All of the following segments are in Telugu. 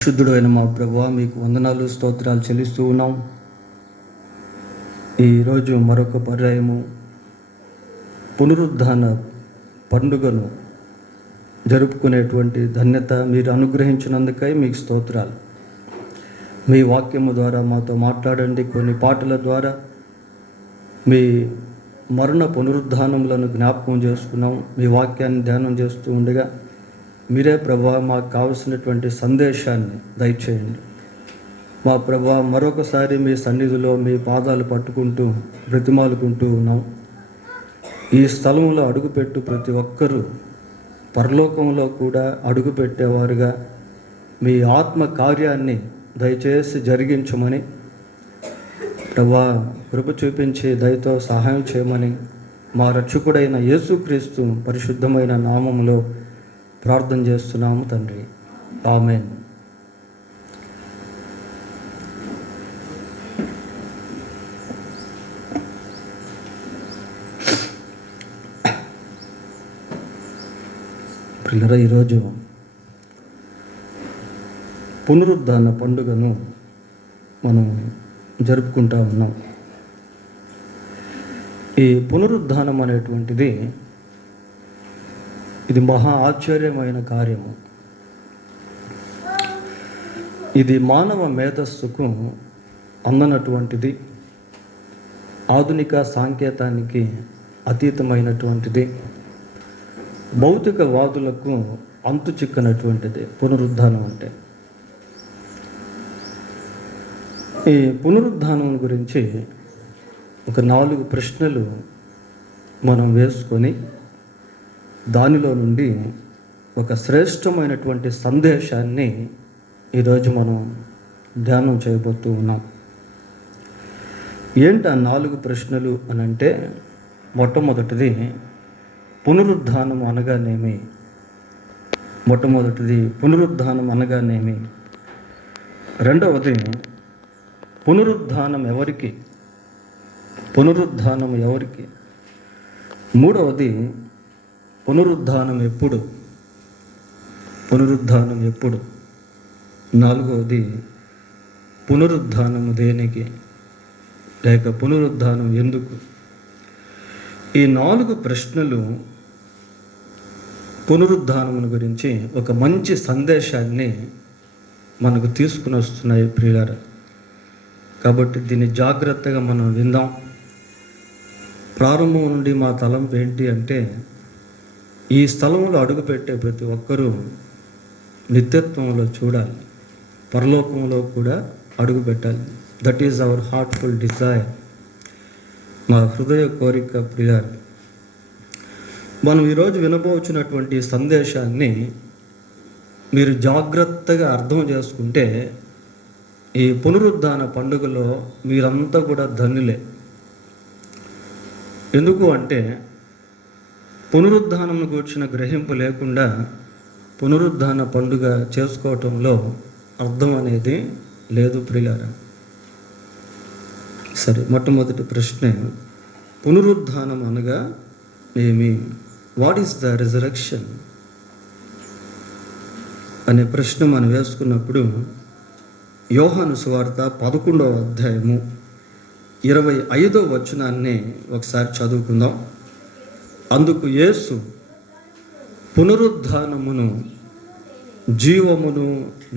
శుద్ధుడైన మా ప్రభువా, మీకు వందనాలు స్తోత్రాలు చెల్లిస్తూ ఉన్నాం. ఈరోజు మరొక పర్యాయము పునరుద్ధాన పండుగను జరుపుకునేటువంటి ధన్యత మీరు అనుగ్రహించినందుకై మీకు స్తోత్రాలు. మీ వాక్యము ద్వారా మాతో మాట్లాడండి. కొన్ని పాటల ద్వారా మీ మరణ పునరుద్ధానములను జ్ఞాపకం చేసుకున్నాం. మీ వాక్యాన్ని ధ్యానం చేస్తూ ఉండగా మీరే ప్రభువా మాకు కావలసినటువంటి సందేశాన్ని దయచేయండి. మా ప్రభువా, మరొకసారి మీ సన్నిధిలో మీ పాదాలు పట్టుకుంటూ బ్రతిమాలుకుంటూ ఉన్నాం. ఈ స్థలంలో అడుగుపెట్టు ప్రతి ఒక్కరూ పరలోకంలో కూడా అడుగుపెట్టేవారుగా మీ ఆత్మ కార్యాన్ని దయచేసి జరిగించమని ప్రభువా కృప చూపించి దయతో సహాయం చేయమని మా రక్షకుడైన యేసుక్రీస్తు పరిశుద్ధమైన నామములో ప్రార్థన చేస్తున్నాము తండ్రి, ఆమేన్. పిల్లరా, ఈరోజు పునరుద్ధాన పండుగను మనం జరుపుకుంటూ ఉన్నాం. ఈ పునరుద్ధానం అనేటువంటిది ఇది మహా ఆశ్చర్యమైన కార్యము. ఇది మానవ మేధస్సుకు అందనటువంటిది, ఆధునిక సాంకేతానికి అతీతమైనటువంటిది, భౌతికవాదులకు అంతు చిక్కనటువంటిది పునరుద్ధానం అంటే. ఈ పునరుద్ధానం గురించి ఒక 4 ప్రశ్నలు మనం వేసుకొని దానిలో నుండి ఒక శ్రేష్టమైనటువంటి సందేశాన్ని ఈరోజు మనం ధ్యానం చేయబోతూ ఉన్నాం. ఏంటి ఆ 4 ప్రశ్నలు అని అంటే, మొట్టమొదటిది పునరుద్ధానం అనగానేమి? పునరుద్ధానం అనగానేమి? రెండవది పునరుద్ధానం ఎవరికి? మూడవది పునరుద్ధానం ఎప్పుడు? నాలుగవది పునరుద్ధానము దేనికి, లేక పునరుద్ధానం ఎందుకు? ఈ 4 ప్రశ్నలు పునరుద్ధానమును గురించి ఒక మంచి సందేశాన్ని మనకు తీసుకుని వస్తున్నాయి ప్రియులారా. కాబట్టి దీన్ని జాగ్రత్తగా మనం విందాం. ప్రారంభం నుండి మా తలంపు ఏంటి అంటే, ఈ స్థలంలో అడుగుపెట్టే ప్రతి ఒక్కరూ నిత్యత్వంలో చూడాలి, పరలోకంలో కూడా అడుగు పెట్టాలి. That is our heartful desire, మా హృదయ కోరిక ప్రియారు. మనం ఈరోజు వినబోచున్నటువంటి సందేశాన్ని మీరు జాగ్రత్తగా అర్థం చేసుకుంటే ఈ పునరుద్ధాన పండుగలో మీరంతా కూడా ధన్యులే. ఎందుకు అంటే, పునరుద్ధానం గూర్చిన గ్రహింపు లేకుండా పునరుద్ధాన పండుగ చేసుకోవటంలో అర్థం అనేది లేదు ప్రియులారా. సరే, మొట్టమొదటి ప్రశ్న, పునరుద్ధానం అనగా ఏమి? వాట్ ఈస్ ద రిజరక్షన్ అనే ప్రశ్న మనం వేసుకున్నప్పుడు యోహాను సువార్త 11వ అధ్యాయము 25వ వచనాన్ని ఒకసారి చదువుకుందాం. అందుకు యేసు, పునరుద్ధానమును జీవమును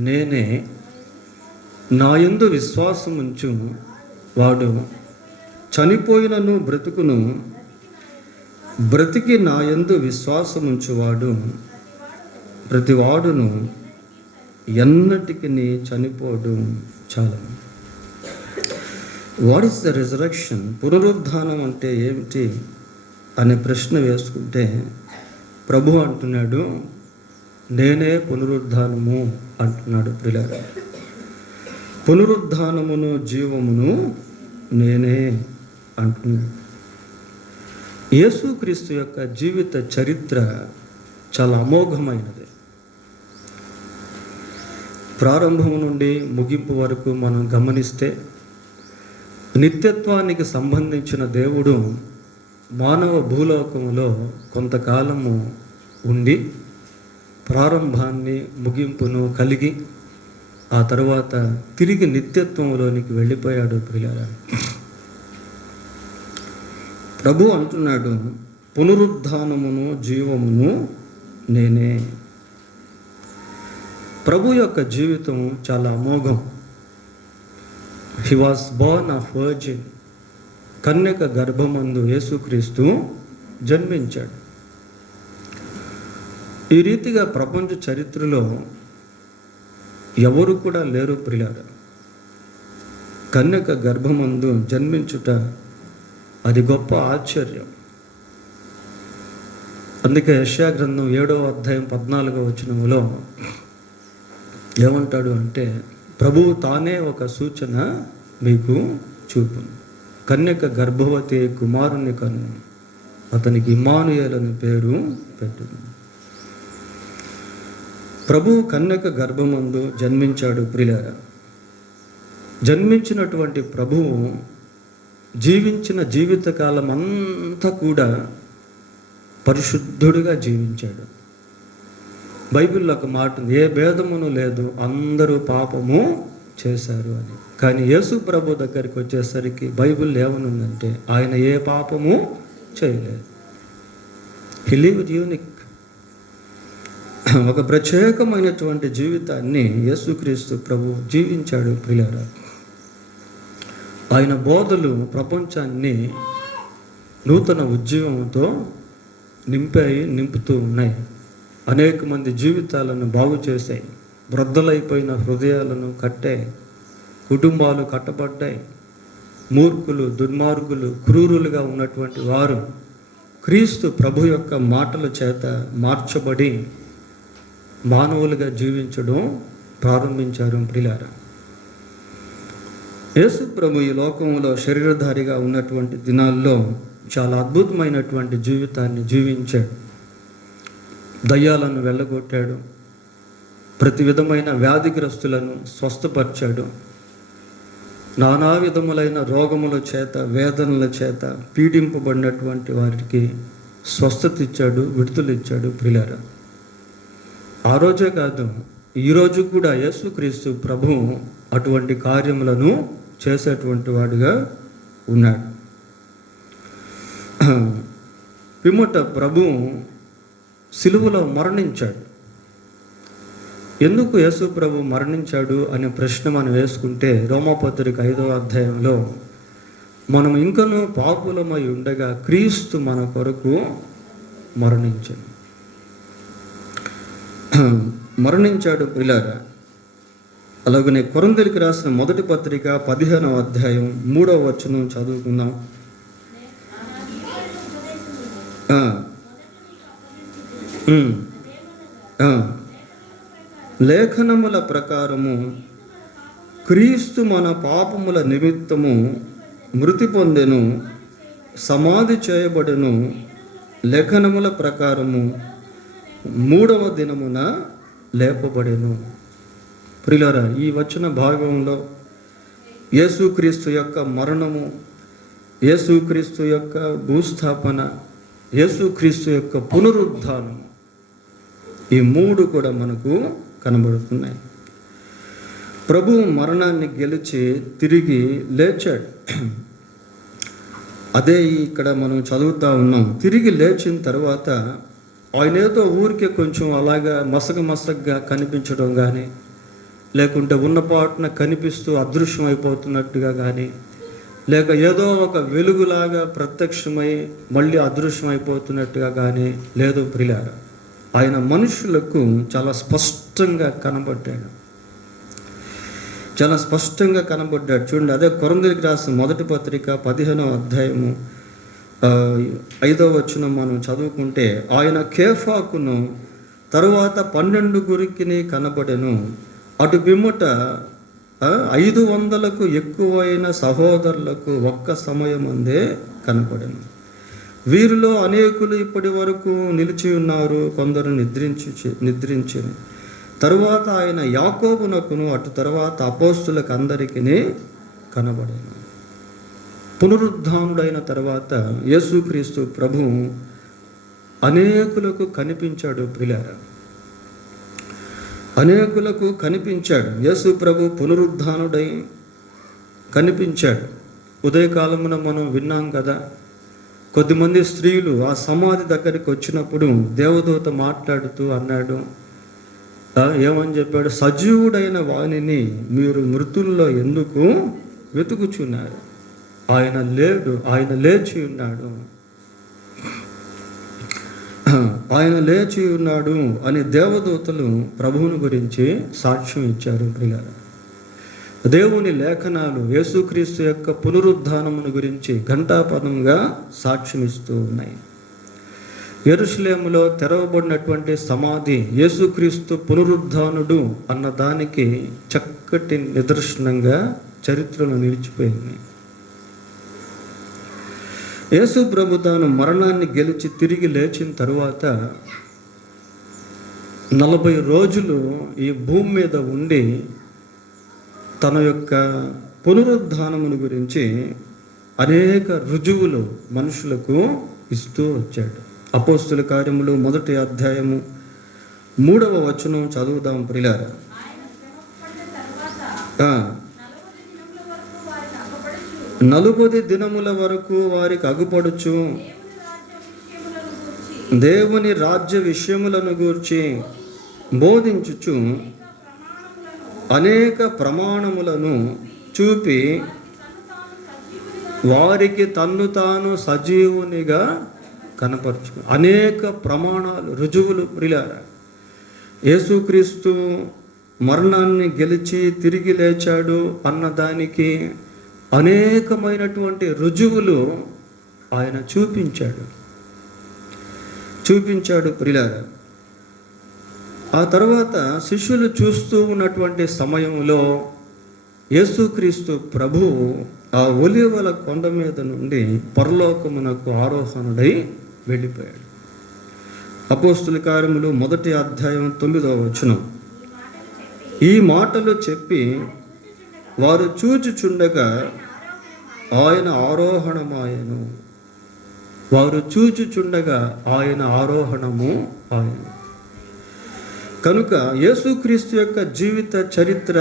నేనే, నా యందు విశ్వాసముంచు వాడు చనిపోయినను బ్రతుకును, బ్రతికి నా యందు విశ్వాసముంచువాడు ప్రతివాడును ఎన్నటికి చనిపోడు. చాలా. What is the resurrection? పునరుద్ధానం అంటే ఏమిటి అనే ప్రశ్న వేసుకుంటే ప్రభు అంటున్నాడు, నేనే పునరుద్ధానము అంటున్నాడు ప్రియులారా. పునరుద్ధానమును జీవమును నేనే అంటున్నాడు. యేసుక్రీస్తు యొక్క జీవిత చరిత్ర చాలా అమోఘమైనది. ప్రారంభం నుండి ముగింపు వరకు మనం గమనిస్తే నిత్యత్వానికి సంబంధించిన దేవుడు మానవ భూలోకంలో కొంతకాలము ఉండి ప్రారంభాన్ని ముగింపును కలిగి ఆ తరువాత తిరిగి నిత్యత్వంలోనికి వెళ్ళిపోయాడు ప్రియులారా. ప్రభు అంటున్నాడు, పునరుద్ధానమును జీవమును నేనే. ప్రభు యొక్క జీవితం చాలా అమోఘం. He was born of virgin. కన్యక గర్భమందు యేసుక్రీస్తు జన్మించాడు. ఈ రీతిగా ప్రపంచ చరిత్రలో ఎవరు కూడా లేరు ప్రియులారా. కన్యక గర్భమందు జన్మించుట అది గొప్ప ఆశ్చర్యం. అందుకే యెషయా గ్రంథం 7వ అధ్యాయం 14వ వచనంలో ఏమంటాడు అంటే, ప్రభువు తానే ఒక సూచన మీకు చూపును. కన్యక గర్భవతి కుమారుని కను, అతనికి ఇమ్మానుయేలు అని పేరు పెట్టును. ప్రభువు కన్యక గర్భమందు జన్మించాడు ప్రియులారా. జన్మించినటువంటి ప్రభువు జీవించిన జీవితకాలం అంతా కూడా పరిశుద్ధుడిగా జీవించాడు. బైబిల్లో ఒక మాట ఉంది, ఏ భేదమును లేదు, అందరూ పాపము చేశారు అని. కానీ యేసు ప్రభు దగ్గరికి వచ్చేసరికి బైబిల్ ఏమనుందంటే, ఆయన ఏ పాపము చేయలేదు. హి లివ్డ్ యూనిక్. ఒక ప్రత్యేకమైనటువంటి జీవితాన్ని యేసుక్రీస్తు ప్రభు జీవించాడు ప్రియులారా. ఆయన బోధలు ప్రపంచాన్ని నూతన ఉద్యమంతో నింపుతూ ఉన్నాయి. అనేక మంది జీవితాలను బాగు చేశాయి. వృద్ధులైపోయిన హృదయాలను కట్టాయి. కుటుంబాలు కట్టబడ్డాయి. మూర్ఖులు, దుర్మార్గులు, క్రూరులుగా ఉన్నటువంటి వారు క్రీస్తు ప్రభు యొక్క మాటల చేత మార్చబడి మానవులుగా జీవించడం ప్రారంభించారు ప్రియులారా. యేసు ప్రభు ఈ లోకంలో శరీరధారిగా ఉన్నటువంటి దినాల్లో చాలా అద్భుతమైనటువంటి జీవితాన్ని జీవించాడు. దయ్యాలను వెళ్ళగొట్టాడు. ప్రతి విధమైన వ్యాధిగ్రస్తులను స్వస్థపరిచాడు. నానా విధములైన రోగముల చేత, వేదనల చేత పీడింపబడినటువంటి వారికి స్వస్థత ఇచ్చాడు, విడుదల ఇచ్చాడు ప్రియులారా. ఆ రోజే కాదు, ఈరోజు కూడా యేసుక్రీస్తు ప్రభు అటువంటి కార్యములను చేసేటువంటి వాడుగా ఉన్నాడు. పిమ్మట ప్రభు సిలువలో మరణించాడు. ఎందుకు యేసు ప్రభు మరణించాడు అనే ప్రశ్న మనం వేసుకుంటే, రోమాపత్రిక 5వ అధ్యాయంలో, మనం ఇంకనూ పాపులమై ఉండగా క్రీస్తు మన కొరకు మరణించాడు ప్రియులారా. అలాగనే కొరింథీయులకు రాసిన మొదటి పత్రిక 15వ అధ్యాయం 3వ వచనం చదువుకుందాం. లేఖనముల ప్రకారము క్రీస్తు మన పాపముల నిమిత్తము మృతి పొందెను, సమాధి చేయబడెను, లేఖనముల ప్రకారము 3వ దినమున లేపబడెను. ప్రియులారా, ఈ వచన భాగంలో యేసుక్రీస్తు యొక్క మరణము, యేసుక్రీస్తు యొక్క భూస్థాపన, యేసుక్రీస్తు యొక్క పునరుద్ధానం, ఈ 3 కూడా మనకు కనబడుతున్నాయి. ప్రభువు మరణాన్ని గెలిచి తిరిగి లేచాడు. అదే ఇక్కడ మనం చదువుతూ ఉన్నాం. తిరిగి లేచిన తర్వాత ఆయన ఏదో ఊరికే కొంచెం అలాగా మసగగా కనిపించడం కానీ, లేకుంటే ఉన్నపాటున కనిపిస్తూ అదృశ్యం అయిపోతున్నట్టుగా కానీ, లేక ఏదో ఒక వెలుగులాగా ప్రత్యక్షమై మళ్ళీ అదృశ్యం అయిపోతున్నట్టుగా కానీ లేదు ప్రియులారా. ఆయన మనుషులకు చాలా స్పష్టంగా కనబడ్డాడు. చూడండి, అదే కొరింథీయులకు రాసిన మొదటి పత్రిక 15వ అధ్యాయము 5వ వచనం మనం చదువుకుంటే, ఆయన కేఫాకును తరువాత 12 కనబడెను. అటు పిమ్మట 500కు ఎక్కువైన సహోదరులకు ఒక్క సమయమందే కనబడెను. వీరిలో అనేకులు ఇప్పటి వరకు నిలిచి ఉన్నారు, కొందరు నిద్రించి. తరువాత ఆయన యాకోబునకును, అటు తర్వాత అపోస్తులకు అందరికీ కనబడెను. పునరుద్ధానుడైన తర్వాత యేసుక్రీస్తు ప్రభు అనేకులకు కనిపించాడు ప్రియులారా. అనేకులకు కనిపించాడు. యేసు ప్రభు పునరుద్ధానుడై కనిపించాడు. ఉదయకాలమున మనం విన్నాం కదా, కొద్దిమంది స్త్రీలు ఆ సమాధి దగ్గరికి వచ్చినప్పుడు దేవదూత మాట్లాడుతూ అన్నాడు, ఏమని చెప్పాడు? సజీవుడైన వానిని మీరు మృతుల్లో ఎందుకు వెతుకుచున్నారు? ఆయన లేడు, ఆయన లేచి ఉన్నాడు, ఆయన లేచి ఉన్నాడు అని దేవదూతలు ప్రభువుని గురించి సాక్ష్యం ఇచ్చారు. ప్రియులారా, దేవుని లేఖనాలు యేసుక్రీస్తు యొక్క పునరుద్ధానమును గురించి ఘంటాపదంగా సాక్ష్యం ఇస్తూ ఉన్నాయి. యెరూషలేములో తెరవబడినటువంటి సమాధి యేసుక్రీస్తు పునరుద్ధానుడు అన్న దానికి చక్కటి నిదర్శనంగా చరిత్రలో నిలిచిపోయింది. యేసు ప్రభు తాను మరణాన్ని గెలిచి తిరిగి లేచిన తరువాత 40 రోజులు ఈ భూమి మీద ఉండి తన యొక్క పునరుద్ధానమును గురించి అనేక రుజువులు మనుషులకు ఇస్తూ వచ్చాడు. అపోస్తుల కార్యములు 1వ అధ్యాయము 3వ వచనం చదువుదాం ప్రియులారా. 40 దినముల వరకు వారికి అగుపడుచు దేవుని రాజ్య విషయములను గూర్చి బోధించుచు అనేక ప్రమాణములను చూపి వారికి తన్ను తాను సజీవునిగా కనపరచు. అనేక ప్రమాణాలు, రుజువులు ప్రియులారా. యేసుక్రీస్తు మరణాన్ని గెలిచి తిరిగి లేచాడు అన్నదానికి అనేకమైనటువంటి రుజువులు ఆయన చూపించాడు ప్రియులారా. ఆ తర్వాత శిష్యులు చూస్తూ ఉన్నటువంటి సమయంలో యేసుక్రీస్తు ప్రభువు ఆ ఒలీవల కొండ మీద నుండి పరలోకమునకు ఆరోహణుడై వెళ్ళిపోయాడు. అపోస్తుల కార్యములు 1వ అధ్యాయం 9వ వచనం. ఈ మాటలు చెప్పి వారు చూచుచుండగా ఆయన ఆరోహణమాయను. వారు చూచుచుండగా ఆయన ఆరోహణము ఆయన. కనుక యేసుక్రీస్తు యొక్క జీవిత చరిత్ర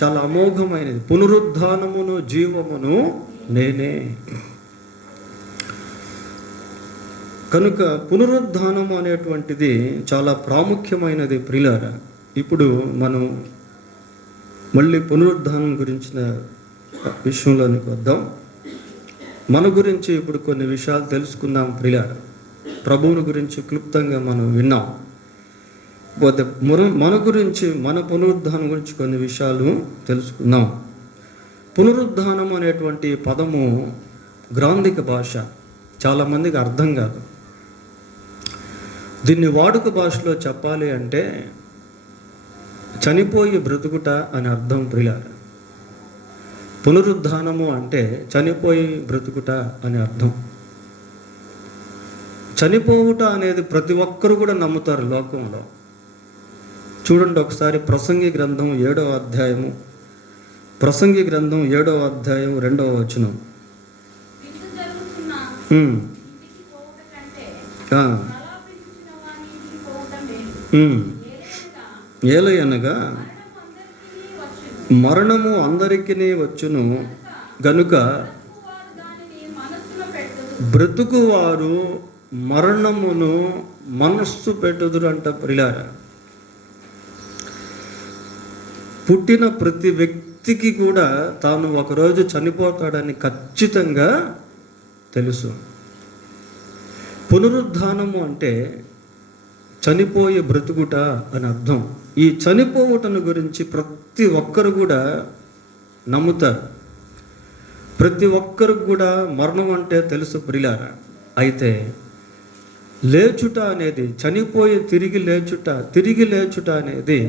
చాలా అమోఘమైనది. పునరుద్ధానమును జీవమును నేనే. కనుక పునరుద్ధానము అనేటువంటిది చాలా ప్రాముఖ్యమైనది ప్రియులారా. ఇప్పుడు మనం మళ్ళీ పునరుద్ధానం గురించిన విషయంలోనికి వద్దాం. మన గురించి ఇప్పుడు కొన్ని విషయాలు తెలుసుకుందాం ప్రియులారా. ప్రభువుని గురించి క్లుప్తంగా మనం విన్నాం. పోతే మన గురించి, మన పునరుద్ధానం గురించి కొన్ని విషయాలు తెలుసుకుందాం. పునరుద్ధానం అనేటువంటి పదము గ్రాంధిక భాష, చాలామందికి అర్థం కాదు. దీన్ని వాడుక భాషలో చెప్పాలి అంటే చనిపోయి బ్రతుకుట అని అర్థం ప్రియులారా. పునరుద్ధానము అంటే చనిపోయి బ్రతుకుట అని అర్థం. చనిపోవుట అనేది ప్రతి ఒక్కరు కూడా నమ్ముతారు లోకంలో. చూడండి ఒకసారి ప్రసంగి గ్రంథం 7వ అధ్యాయము, ప్రసంగి గ్రంథం 7వ అధ్యాయం 2వ వచనం. ఏలయనగా మరణము అందరికీ వచ్చును గనుక బ్రతుకువారు మరణమును మనస్సు పెట్టుదురంట ప్రియులారా. పుట్టిన ప్రతి వ్యక్తికి కూడా తాను ఒకరోజు చనిపోతాడని ఖచ్చితంగా తెలుసు. పునరుద్ధానము అంటే చనిపోయే బ్రతుకుట అని అర్థం. ఈ చనిపోవుటను గురించి ప్రతి ఒక్కరు కూడా నమ్ముతారు. ప్రతి ఒక్కరికి కూడా మరణం అంటే తెలుసు ప్రియులారా. అయితే లేచుట అనేది, చనిపోయి తిరిగి లేచుట అనేది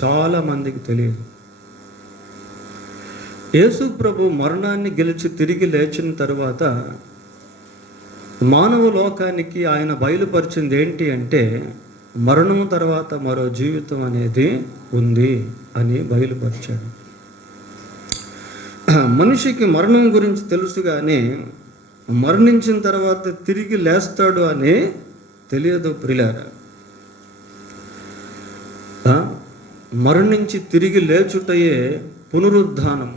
చాలా మందికి తెలియదు. యేసు ప్రభు మరణాన్ని గెలిచి తిరిగి లేచిన తరువాత మానవ లోకానికి ఆయన బయలుపరిచింది ఏంటి అంటే, మరణం తర్వాత మరో జీవితం అనేది ఉంది అని బయలుపరిచాడు. మనిషికి మరణం గురించి తెలుసు కానీ మరణించిన తర్వాత తిరిగి లేస్తాడు అని తెలియదు ప్రియులారా. మరణించి తిరిగి లేచుటయే పునరుద్ధానం.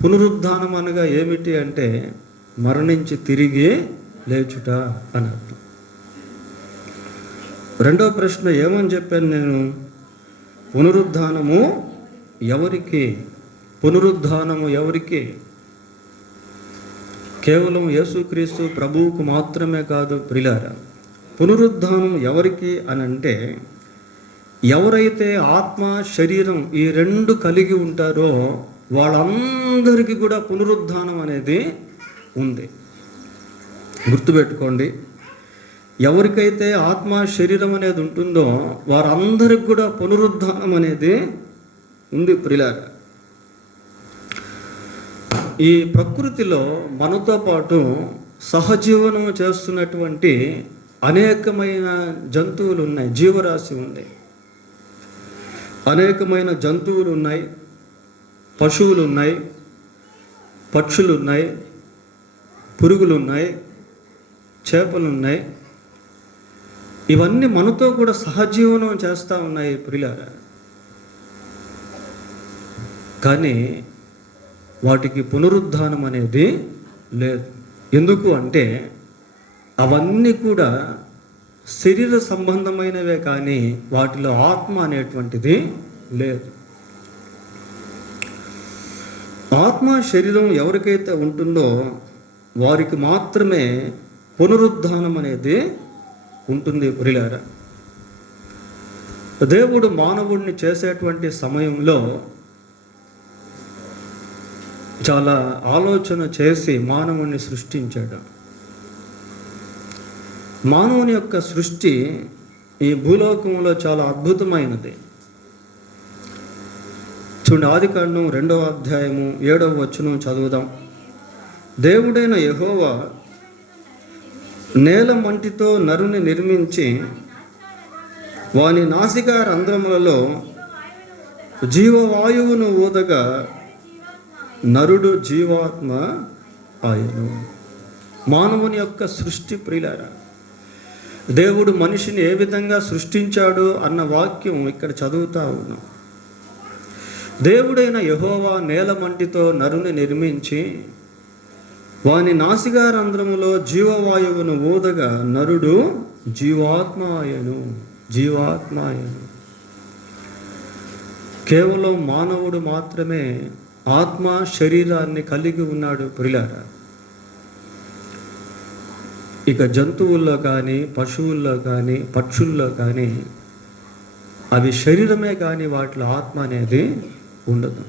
పునరుద్ధానం అనగా ఏమిటి అంటే మరణించి తిరిగి లేచుట అని అర్థం. రెండో ప్రశ్న ఏమని చెప్పాను నేను? పునరుద్ధానము ఎవరికి? పునరుద్ధానము ఎవరికి? కేవలం యేసుక్రీస్తు ప్రభువుకు మాత్రమే కాదు ప్రియులారా. పునరుద్ధానం ఎవరికి అని అంటే ఎవరైతే ఆత్మ శరీరం ఈ రెండు కలిగి ఉంటారో వాళ్ళందరికీ కూడా పునరుద్ధానం అనేది ఉంది. గుర్తుపెట్టుకోండి, ఎవరికైతే ఆత్మ శరీరం అనేది ఉంటుందో వారందరికి కూడా పునరుద్ధానం అనేది ఉంది ప్రియులారా. ఈ ప్రకృతిలో మనతో పాటు సహజీవనం చేస్తున్నటువంటి అనేకమైన జంతువులు ఉన్నాయి, జీవరాశి ఉంది. అనేకమైన జంతువులు ఉన్నాయి, పశువులు ఉన్నాయి, పక్షులు ఉన్నాయి, పురుగులు ఉన్నాయి, చేపలు ఉన్నాయి. ఇవన్నీ మనతో కూడా సహజీవనం చేస్తూ ఉన్నాయి ప్రియులారా. కానీ వాటికి పునరుద్ధానం అనేది లేదు. ఎందుకు అంటే అవన్నీ కూడా శరీర సంబంధమైనవే, కానీ వాటిలో ఆత్మ అనేటువంటిది లేదు. ఆత్మ శరీరం ఎవరికైతే ఉంటుందో వారికి మాత్రమే పునరుద్ధానం అనేది ఉంటుంది ప్రియులారా. దేవుడు మానవుడిని చేసేటువంటి సమయంలో చాలా ఆలోచన చేసి మానవుని సృష్టించాడు. మానవుని యొక్క సృష్టి ఈ భూలోకంలో చాలా అద్భుతమైనది. చూడండి, ఆదికాండం 2వ అధ్యాయము 7వ వచనం చదువుదాం. దేవుడైన యెహోవా నేల మంటితో నరుని నిర్మించి వాని నాసికా రంధ్రములలో జీవవాయువును ఊదగా నరుడు జీవాత్మ ఆయను. మానవుని యొక్క సృష్టి ప్రియులారా, దేవుడు మనిషిని ఏ విధంగా సృష్టించాడు అన్న వాక్యం ఇక్కడ చదువుతా ఉన్నాం. దేవుడైన యెహోవా నేల మంటితో నరుని నిర్మించి వాని నాసికా రంధ్రములో జీవవాయువును ఊదగా నరుడు జీవాత్మాయను. జీవాత్మాయను. కేవలం మానవుడు మాత్రమే ఆత్మ శరీరాన్ని కలిగి ఉన్నాడు ప్రియులారా. ఇక జంతువుల్లో కానీ పశువుల్లో కానీ పక్షుల్లో కానీ అవి శరీరమే కానీ వాటిలో ఆత్మ అనేది ఉండదు.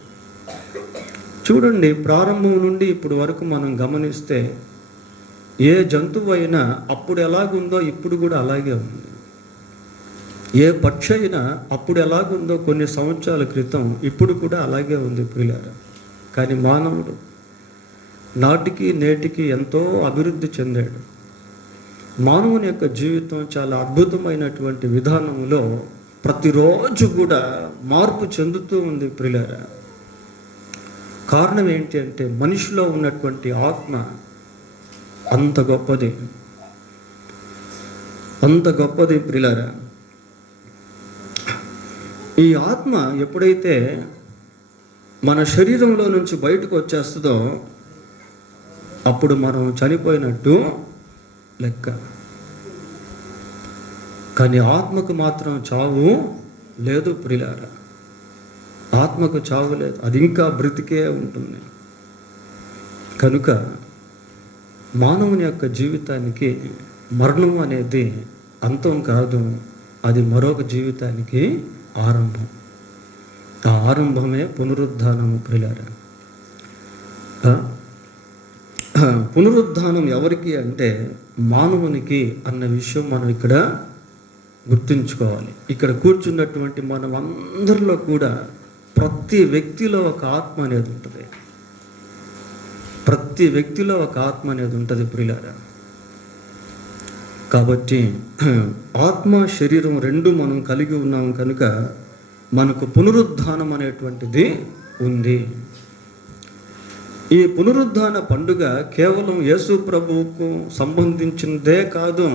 చూడండి, ప్రారంభం నుండి ఇప్పుడు వరకు మనం గమనిస్తే ఏ జంతువు అయినా అప్పుడు ఎలాగుందో ఇప్పుడు కూడా అలాగే ఉంది. ఏ పక్షి అయినా అప్పుడు ఎలాగుందో కొన్ని సంవత్సరాల క్రితం ఇప్పుడు కూడా అలాగే ఉంది ప్రియులారా. కానీ మానవుడు నాటికి నేటికి ఎంతో అభివృద్ధి చెందాడు. మానవుని యొక్క జీవితం చాలా అద్భుతమైనటువంటి విధానంలో ప్రతిరోజు కూడా మార్పు చెందుతూ ఉంది ప్రియులారా. కారణం ఏంటి అంటే మనిషిలో ఉన్నటువంటి ఆత్మ అంత గొప్పది, అంత గొప్పది ప్రియులారా. ఈ ఆత్మ ఎప్పుడైతే మన శరీరంలో నుంచి బయటకు వచ్చేస్తుందో అప్పుడు మనం చనిపోయినట్టు లెక్క. కానీ ఆత్మకు మాత్రం చావు లేదు ప్రియులారా. ఆత్మకు చావు లేదు, అది ఇంకా బ్రతికే ఉంటుంది. కనుక మానవుని యొక్క జీవితానికి మరణం అనేది అంతం కాదు, అది మరొక జీవితానికి ఆరంభం. ఆ ఆరంభమే పునరుద్ధానము ప్రియులారా. పునరుద్ధానం ఎవరికి అంటే మానవునికి అన్న విషయం మనం ఇక్కడ గుర్తుంచుకోవాలి. ఇక్కడ కూర్చున్నటువంటి మనం అందరిలో కూడా ప్రతి వ్యక్తిలో ఒక ఆత్మ అనేది ఉంటుంది. ప్రతి వ్యక్తిలో ఒక ఆత్మ అనేది ఉంటుంది ప్రియులారా. కాబట్టి ఆత్మ శరీరం రెండు మనం కలిగి ఉన్నాం కనుక మనకు పునరుద్ధానం అనేటువంటిది ఉంది. ఈ పునరుద్ధాన పండుగ కేవలం యేసు ప్రభువుకు సంబంధించినదే కాదు,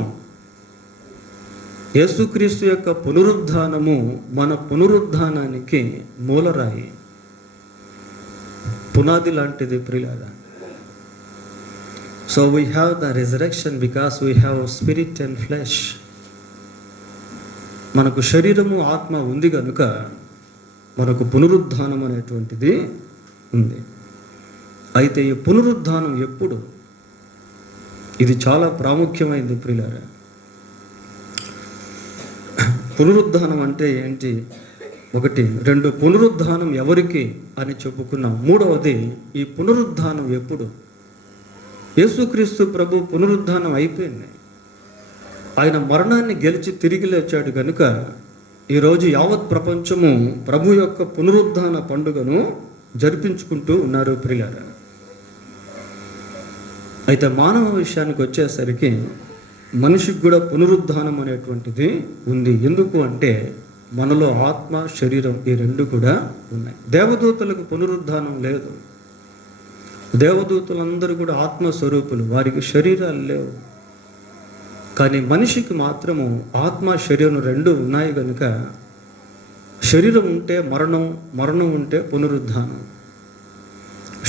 యేసుక్రీస్తు యొక్క పునరుద్ధానము మన పునరుద్ధానానికి మూలరాయి, పునాది లాంటిది ప్రియులారా. So we have the resurrection because we have spirit and flesh. మనకు శరీరము ఆత్మ ఉంది కనుక మనకు పునరుద్ధానం అనేటువంటిది ఉంది. అయితే ఈ పునరుద్ధానం ఎప్పుడు? ఇది చాలా ప్రాముఖ్యమైనది ప్రియులారా. పునరుద్ధానం అంటే ఏంటి? 1, 2 పునరుద్ధానం ఎవరికి అని చెప్పుకున్నాం. 3వది ఈ పునరుద్ధానం ఎప్పుడు? యేసుక్రీస్తు ప్రభు పునరుద్ధానం అయిపోయింది. ఆయన మరణాన్ని గెలిచి తిరిగి లేచాడు కనుక ఈరోజు యావత్ ప్రపంచము ప్రభు యొక్క పునరుద్ధాన పండుగను జరిపించుకుంటూ ఉన్నారు ప్రియులారా. అయితే మానవ విషయానికి వచ్చేసరికి మనిషికి కూడా పునరుద్ధానం అనేటువంటిది ఉంది. ఎందుకు అంటే మనలో ఆత్మ శరీరం ఈ 2 కూడా ఉన్నాయి. దేవదూతలకు పునరుద్ధానం లేదు. దేవదూతలందరూ కూడా ఆత్మస్వరూపులు, వారికి శరీరాలు లేవు. కానీ మనిషికి మాత్రము ఆత్మ శరీరం 2 ఉన్నాయి కనుక శరీరం ఉంటే మరణం, మరణం ఉంటే పునరుద్ధానం.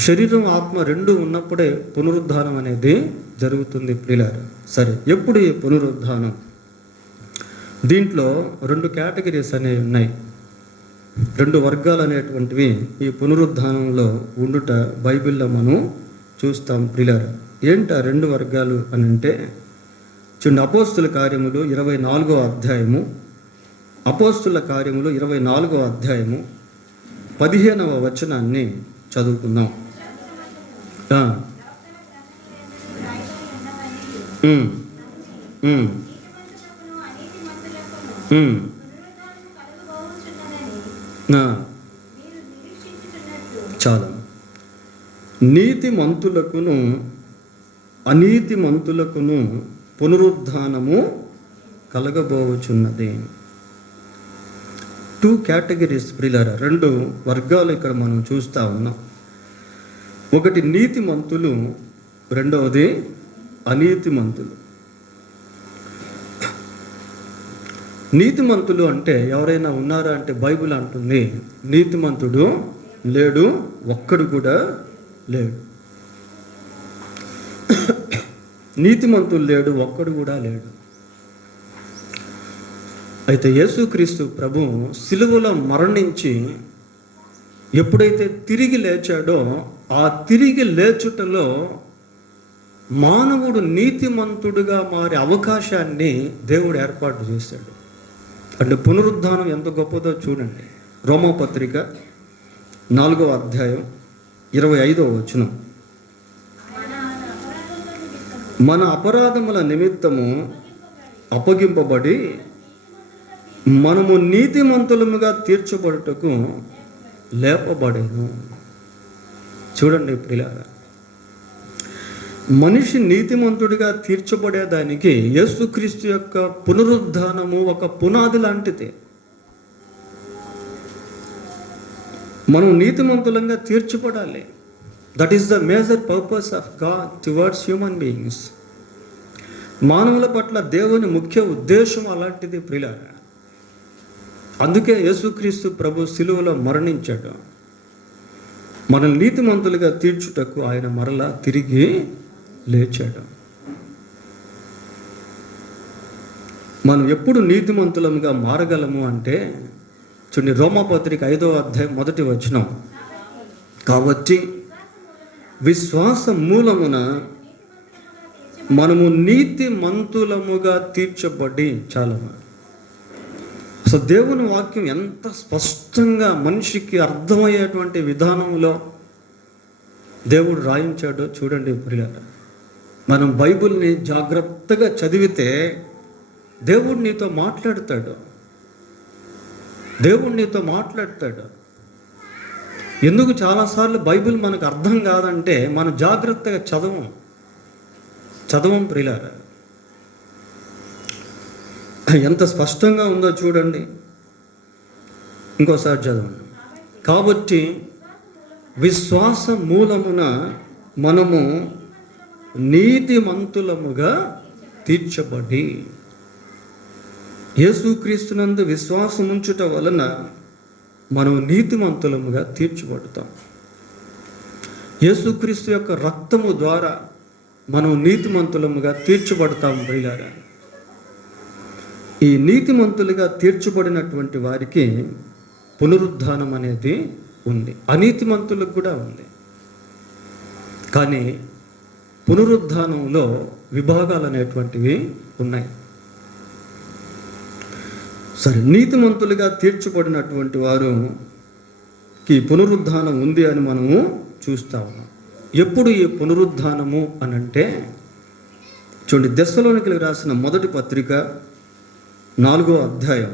శరీరం ఆత్మ 2 ఉన్నప్పుడే పునరుద్ధానం అనేది జరుగుతుంది ప్రియులారా. సరే, ఎప్పుడు ఈ పునరుద్ధానం? దీంట్లో 2 కేటగిరీస్ అనేవి ఉన్నాయి. 2 వర్గాలు అనేటువంటివి ఈ పునరుద్ధానంలో ఉండుట బైబిల్లో మనం చూస్తాం ప్రియులారా. ఏంటి ఆ 2 వర్గాలు అని అంటే, చూడండి, అపోస్తుల కార్యములు 24వ అధ్యాయము, అపోస్తుల కార్యములు 24వ అధ్యాయము 15వ వచనాన్ని చదువుకుందాం. చాలా నీతిమంతులకును అనీతిమంతులకును పునరుద్ధానము కలగబోచున్నది. 2 కేటగిరీస్ ప్రియులారా, 2 వర్గాలు ఇక్కడ మనం చూస్తూ ఉన్నాం. 1 నీతిమంతులు, 2వది అనీతిమంతులు. నీతిమంతులు అంటే ఎవరైనా ఉన్నారా అంటే బైబిల్ అంటుంది నీతిమంతుడు లేడు, ఒక్కడు కూడా లేడు. నీతిమంతులు లేడు, ఒక్కడు కూడా లేడు. అయితే యేసుక్రీస్తు ప్రభు సిలువలో మరణించి ఎప్పుడైతే తిరిగి లేచాడో ఆ తిరిగి లేచుటలో మానవుడు నీతిమంతుడుగా మారే అవకాశాన్ని దేవుడు ఏర్పాటు చేశాడు. అంటే పునరుద్ధానం ఎంత గొప్పదో చూడండి. రోమాపత్రిక 4వ అధ్యాయం 25వ వచనం, మన అపరాధముల నిమిత్తము అప్పగింపబడి మనము నీతిమంతులముగా తీర్చబడుటకు లేపబడేను. చూడండి ప్రియులారా, మనిషి నీతిమంతుడిగా తీర్చబడేదానికి యేసుక్రీస్తు యొక్క పునరుద్ధానము ఒక పునాది లాంటిది. మనం నీతిమంతులంగా తీర్చబడాలి. That is the major purpose of God towards human beings. మానవుల పట్ల దేవుని ముఖ్య ఉద్దేశం అలాంటిది ప్రియులారా. అందుకే యేసుక్రీస్తు ప్రభు సిలువలో మరణించాడు. మనం నీతిమంతులుగా తీర్చుటకు ఆయన మరలా తిరిగి లేచాడు. మనం ఎప్పుడు నీతిమంతులముగా మారగలము అంటే చూడండి, రోమాపత్రిక 5వ అధ్యాయం 1వ వచనం, కాబట్టి విశ్వాస మూలమున మనము నీతిమంతులముగా తీర్చబడి. చాలా సో దేవుని వాక్యం ఎంత స్పష్టంగా మనిషికి అర్థమయ్యేటువంటి విధానంలో దేవుడు రాయించాడో చూడండి ప్రియులారా. మనం బైబిల్ని జాగ్రత్తగా చదివితే దేవుడు నీతో మాట్లాడతాడు. దేవుడు నీతో మాట్లాడతాడు. ఎందుకు చాలాసార్లు బైబిల్ మనకు అర్థం కాదంటే మనం జాగ్రత్తగా చదవం ప్రియులారా. ఎంత స్పష్టంగా ఉందో చూడండి. ఇంకోసారి చదవండి. కాబట్టి విశ్వాస మూలమున మనము నీతిమంతులముగా తీర్చబడి. యేసుక్రీస్తునందు విశ్వాసం ఉంచుట వలన మనం నీతిమంతులముగా తీర్చబడతాం. యేసుక్రీస్తు యొక్క రక్తము ద్వారా మనం నీతిమంతులముగా తీర్చబడతాం. ప్రియులారా, ఈ నీతిమంతులుగా తీర్చబడినటువంటి వారికి పునరుద్ధానం అనేది ఉంది. అనీతిమంతులకు కూడా ఉంది. కానీ పునరుద్ధానంలో విభాగాలు అనేటువంటివి ఉన్నాయి. సరే, నీతిమంతులుగా తీర్చబడినటువంటి వారికి పునరుద్ధానం ఉంది అని మనము చూస్తా ఉన్నాం. ఎప్పుడు ఈ పునరుద్ధానము అని అంటే, చూడండి, దెస్సలోనికీయులకు రాసిన మొదటి పత్రిక 4వ అధ్యాయం,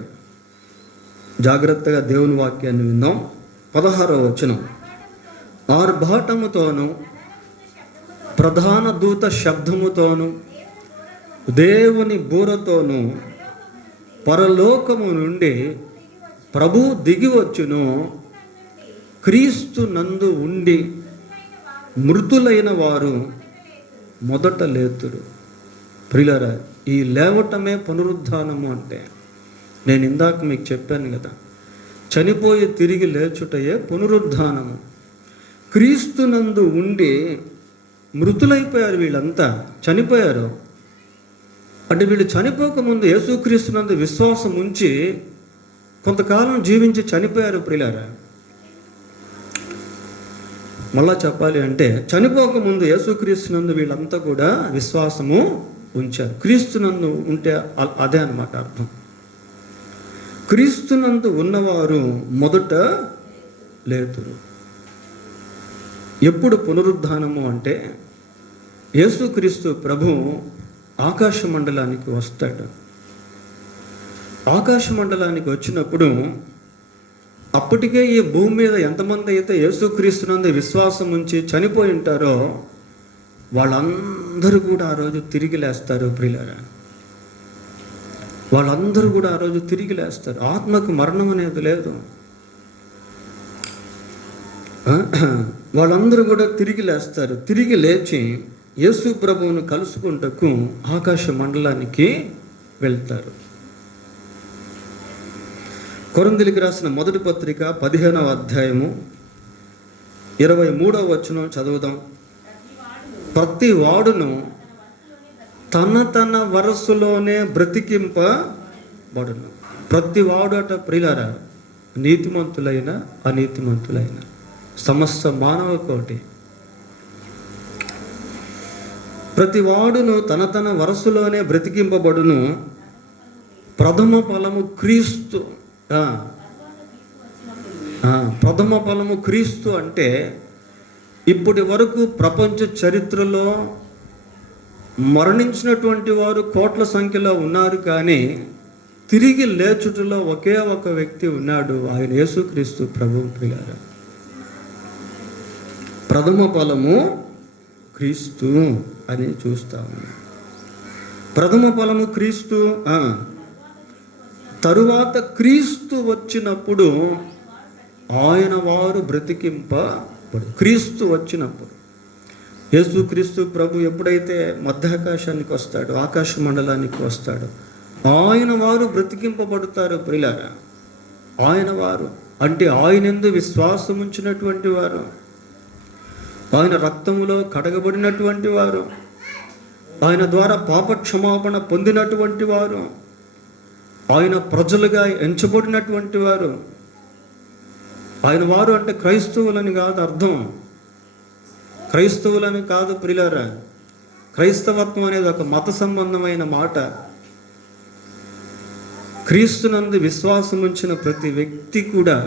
జాగ్రత్తగా దేవుని వాక్యాన్ని విందాం. 16వ వచనం. ఆర్భాటముతోను ప్రధాన దూత శబ్దముతోను దేవుని బూరతోను పరలోకము నుండి ప్రభు దిగి వచ్చును. క్రీస్తు నందు ఉండి మృతులైన వారు మొదట లేతురు. ప్రియులారా, ఈ లేవటమే పునరుద్ధానము అంటే. నేను ఇందాక మీకు చెప్పాను కదా, చనిపోయి తిరిగి లేచుటయే పునరుద్ధానము. క్రీస్తునందు ఉండి మృతులైపోయారు. వీళ్ళంతా చనిపోయారు. అంటే వీళ్ళు చనిపోకముందు యేసుక్రీస్తునందు విశ్వాసం ఉంచి కొంతకాలం జీవించి చనిపోయారు. ప్రియులారా, మళ్ళా చెప్పాలి అంటే, చనిపోకముందు యేసుక్రీస్తునందు వీళ్ళంతా కూడా విశ్వాసము ఉంచారు. క్రీస్తునందు ఉంటే అదే అన్నమాట అర్థం. క్రీస్తునందు ఉన్నవారు మొదట లేతురు. ఎప్పుడు పునరుద్ధానము అంటే, యేసుక్రీస్తు ప్రభు ఆకాశ మండలానికి వస్తాడు. ఆకాశ మండలానికి వచ్చినప్పుడు అప్పటికే ఈ భూమి మీద ఎంతమంది అయితే యేసుక్రీస్తునందు విశ్వాసం ఉంచి చనిపోయి ఉంటారో వాళ్ళందరూ కూడా ఆ రోజు తిరిగి లేస్తారు. ప్రియులారా, వాళ్ళందరూ కూడా ఆ రోజు తిరిగి లేస్తారు. ఆత్మకు మరణం అనేది లేదు. వాళ్ళందరూ కూడా తిరిగి లేస్తారు. తిరిగి లేచి యేసు ప్రభువును కలుసుకుంటకు ఆకాశ మండలానికి వెళ్తారు. కొరింథీయులకు రాసిన మొదటి పత్రిక 15వ అధ్యాయము 23వ వచనం చదువుదాం. ప్రతి వాడును తన తన వరసులోనే బ్రతికింపబడును. ప్రతి వాడు అట ప్రియులారా, నీతిమంతులైన అనీతిమంతులైన సమస్త మానవ కోటి, ప్రతి వాడును తన తన వరసులోనే బ్రతికింపబడును. ప్రథమ ఫలము క్రీస్తు. ప్రథమ ఫలము క్రీస్తు అంటే, ఇప్పటి వరకు ప్రపంచ చరిత్రలో మరణించినటువంటి వారు కోట్ల సంఖ్యలో ఉన్నారు. కానీ తిరిగి లేచుటలో ఒకే ఒక వ్యక్తి ఉన్నాడు. ఆయన యేసుక్రీస్తు ప్రభువు. ప్రియులారా, ప్రథమ ఫలము క్రీస్తు అని చూస్తాము. ప్రథమ ఫలము క్రీస్తు. తరువాత క్రీస్తు వచ్చినప్పుడు ఆయన వారు బ్రతికింపబడు. క్రీస్తు వచ్చినప్పుడు, యేసుక్రీస్తు ప్రభు ఎప్పుడైతే మధ్యాకాశానికి వస్తాడో, ఆకాశ మండలానికి వస్తాడో, ఆయన వారు బ్రతికింపబడతారు. ప్రియులారా, ఆయన వారు అంటే ఆయన యందు విశ్వాసం ఉంచినటువంటి వారు, ఆయన రక్తములో కడగబడినటువంటి వారు, ఆయన ద్వారా పాప క్షమాపణ పొందినటువంటి వారు, ఆయన ప్రజలుగా ఎంచబడినటువంటి వారు. ఆయన వారు అంటే క్రైస్తవులని కాదు అర్థం. క్రైస్తవులని కాదు ప్రియులారా. క్రైస్తవత్వం అనేది ఒక మత సంబంధమైన మాట. క్రీస్తునందు విశ్వాసం ఉంచిన ప్రతి వ్యక్తి కూడా